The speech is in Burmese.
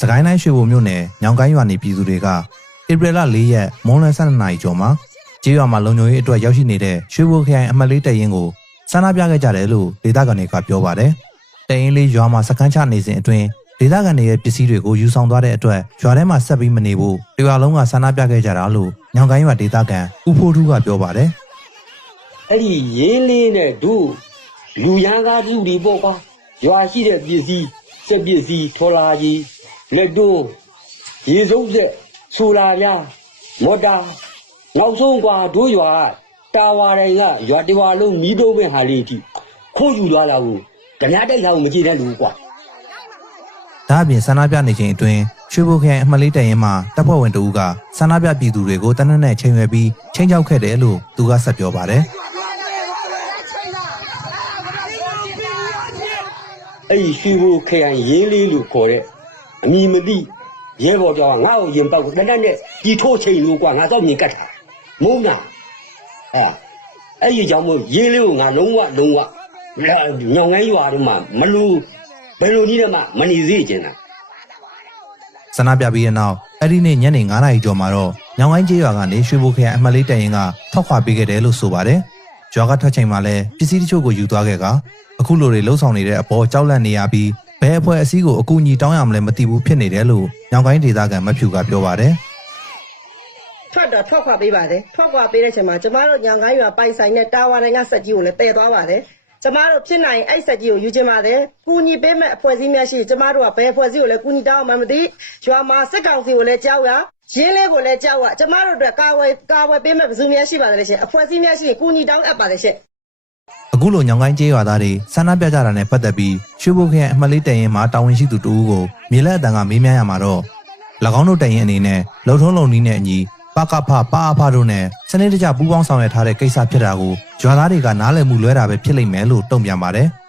စကိုင်းတိုင်းရွှေဘိုမြို့နယ်ညောင်ကိုင်းရွာနေပြည်သူတွေကဧပြီလ4ရက်မွန်းလွဲ12နာရီကျော်မှာကျေးရွာမှာလုံခြုံရေးအတွက်ရောက်ရှိနေတဲ့ရွှေဘိုခရိုင်အမှတ်၄တပ်ရင်းကိုဆန္ဒပြခဲ့ကြတယ်လို့ဒေသခံတွေကပြောပါတယ်။တပ်ရင်းလေးရွာမှာစခန်းချနေစဉ်အတွင်းဒေသခံတွေရဲ့ပစ္စည်းတွေကိုယူဆောင်သွားတဲ့အတွက်ရွာထဲမှာဆက်ပြီးမနေဖို့တရွာလုံးကဆန္ဒပြခဲ့ကြတာလို့ညောင်ကိုင်းရွာဒေသခံဦးဖိုးထူးကပြောပါတယ်။အဲ့ဒီရင်းလေးနဲ့တို့လူရန်သားတို့ဒီပေါ့ကွာရွာရှိတဲ့ပစ္စည်းစက်ပစ္စည်းထော်လာကြီးလက်တို့ရေစုပ်ဆက်ဆိုလာပြမော်တာနောက်ဆုံးကွာတို့ရွာတာဝါတွေကရွာတဝါလုံးမီးတုံးပဲဟာလေးအထိခိုးယူသွားတာကိုဓမြတိုက်ဆောင်မကြည့်တဲ့လူကွာဒါအပြင်ဆန္ဒပြနေချိန်အတွင်းရွှေဘိုခရိုင်အမှတ်၄တပ်ရင်းမှာတပ်ဖွဲ့ဝင်တဦးကဆန္ဒပြပြည်သူတွေကိုတနက်နဲ့ချိန်ရွယ်ပြီးချိန်ချောက်ခဲ့တယ်လို့သူကဆက်ပြောပါတယ်အဲ့ဒီရွှေဘိုခရိုင်ရင်းလေးလို့ခေါ်တဲ့အမီမသိရဲဘော်တော်ကငါ့ကိုရင်ပေါက်တနက်နဲ့ဒီထိုးချိန်လို့ကွာငါတော့မြင်ကတ်တာမုန်းတာအဲ့ဒီကြောင့်မို့ရေးလေးကိုငါလုံးဝညောင်ငန်းရွာတို့မှာမလို့ဘယ်လိုနည်းနဲ့မှမနေစေချင်တာဆန္ဒပြပြီးတဲ့နောက်အဲ့ဒီနေ့ညနေ9:00နာရီကျော်မှာတော့ညောင်ကိုင်းကျေးရွာကနေရွှေဘိုခရိုင်အမှတ်၄တပ်ရင်းကထွက်ခွာပေးခဲ့တယ်လို့ဆိုပါတယ်။ရွာကထွက်ချိန်မှာလည်းပစ္စည်းတချို့ကိုယူသွားခဲ့ကအခုလိုတွေလှုပ်ဆောင်နေတဲ့အပေါ်ကြောက်လန့်နေရပြီးဘယ်အဖွဲ့အစည်းကိုအကူအညီတောင်းရမလဲမသိဘူးဖြစ်နေတယ်လို့ညောင်ကိုင်းဒေသခံမဖြူကပြောပါတယ်။ထွက်ခွာပေးပါတယ်။ထွက်ခွာပေးတဲ့ချိန်မှာကျမတို့ညောင်ကိုင်းရွာပိုင်ဆိုင်တဲ့တာဝါတိုင်းကစက်ကြီးကိုလည်းတည်သွားပါတယ်။ကျမတို့ဖြစ်နိုင်အဲ့စက်ကြီးကိုယူချင်ပါတယ်။ကူညီပေးမဲ့အဖွဲ့အစည်းများရှိကျမတို့ကဘယ်အဖွဲ့အစည်းကိုလည်းကူညီတောင်းမှမသိ။ရွာမှာစစ်ကောင်စီကိုလည်းကြောက်ရရင်းလေးကိုလည်းကြောက်ရကျမတို့အတွက်ကာဝယ်ပေးမဲ့ပစုများရှိပါတယ်ရှင်။အဖွဲ့အစည်းများရှိကူညီတောင်းအပ်ပါတယ်ရှင်။အခုလိုညောင်ကိုင်းကျေးရွာသားတွေဆန္ဒပြကြတာနဲ့ပတ်သက်ပြီးရွှေဘိုခရိုင်အမှတ်၄တပ်ရင်းမှာတာဝန်ရှိသူတဦးကိုမြေလက်အတန်ကမေးမြန်းရမှာတော့၎င်းတို့တပ်ရင်းအနေနဲ့လုံထုံးလုံနည်းနဲ့အညီပကဖပအဖတို့နဲ့စနစ်တကျပူးပေါင်းဆောင်ရွက်ထားတဲ့ကိစ္စဖြစ်တာကိုရွာသားတွေကနားလည်မှုလွဲတာပဲဖြစ်လိမ့်မယ်လို့တုံ့ပြန်ပါတယ်။